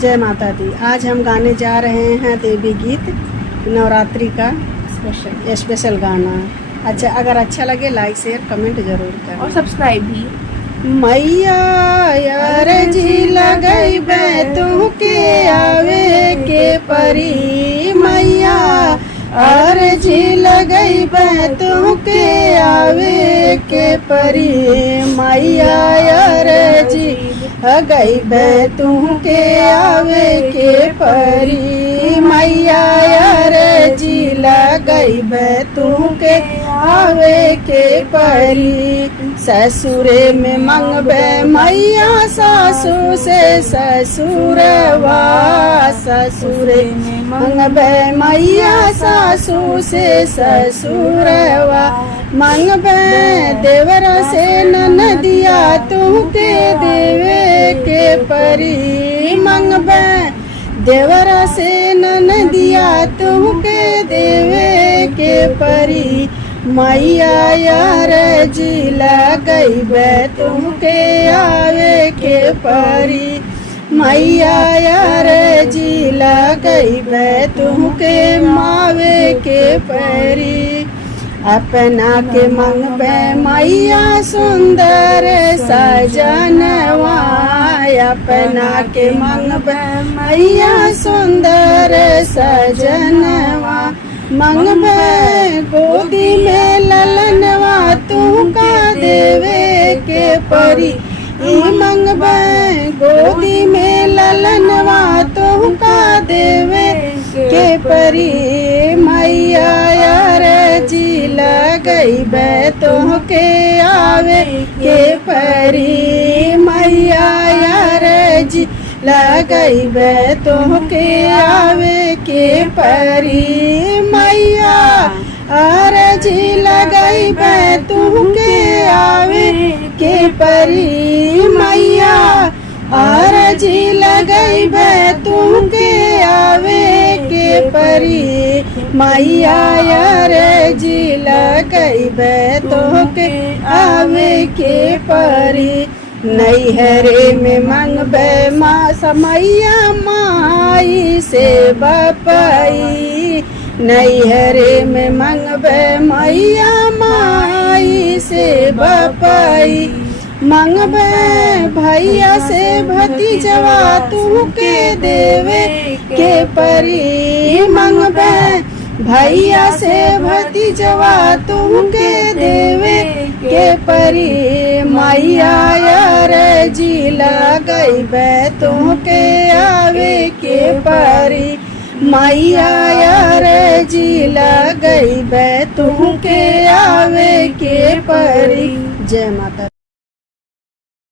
जय माता दी। आज हम गाने जा रहे हैं देवी गीत नवरात्रि का स्पेशल गाना। अच्छा, अगर अच्छा लगे लाइक शेयर कमेंट जरूर करें और सब्सक्राइब भी। मैया यार जी लगई तू के आवे के परी, मैया और जी लगई तू के आवे के परी, मैया यार जी गई तू के आवे के परी, मैया यार जी लगई तू के आवे के परी। ससुरे में मंगबे मैया सासू से ससुरवा, ससुरे में मंगबे मैया सासू से ससुरवा, मंगबे देवरा से ननदिया तू के देवे के परी, मंगबे देवरा से ननदिया तू के देवे के परी, मैया यार जी लगई तू के आवे के परी, मैया यार जी लगई तू के मावे के परी। अपना के मंगबे मैया सुंदर सजनवा, अपना के मंगबे मैया सुंदर सजनवा, मंगबे गोदी में ललनवा तू का देवे के परी, मंगबे गोदी में ललनवा तू का देवे के परी, मैया यार जी लगई तो के आवे के परी, मैया यार जी लगई तो के आवे के परी, मैया आर जी लगई तू के आवे के परी, मैया आर जी लगई तू के आवे के परी, मैया यार जी लगई तो के आवे के परी। नैहरे में मंगबे माँ समैया माई से बपाई, नैहरे में मंगबे मैया माई से बपाई, मंगबे भैया से भतीजवा तू के देवे के परी, मंगबे भैया से भतीजवा तू के देवे के परी, मैया यार जी लगई तू के आवे के परी, मैया यार जी लगई तू के आवे के परी। जय माता।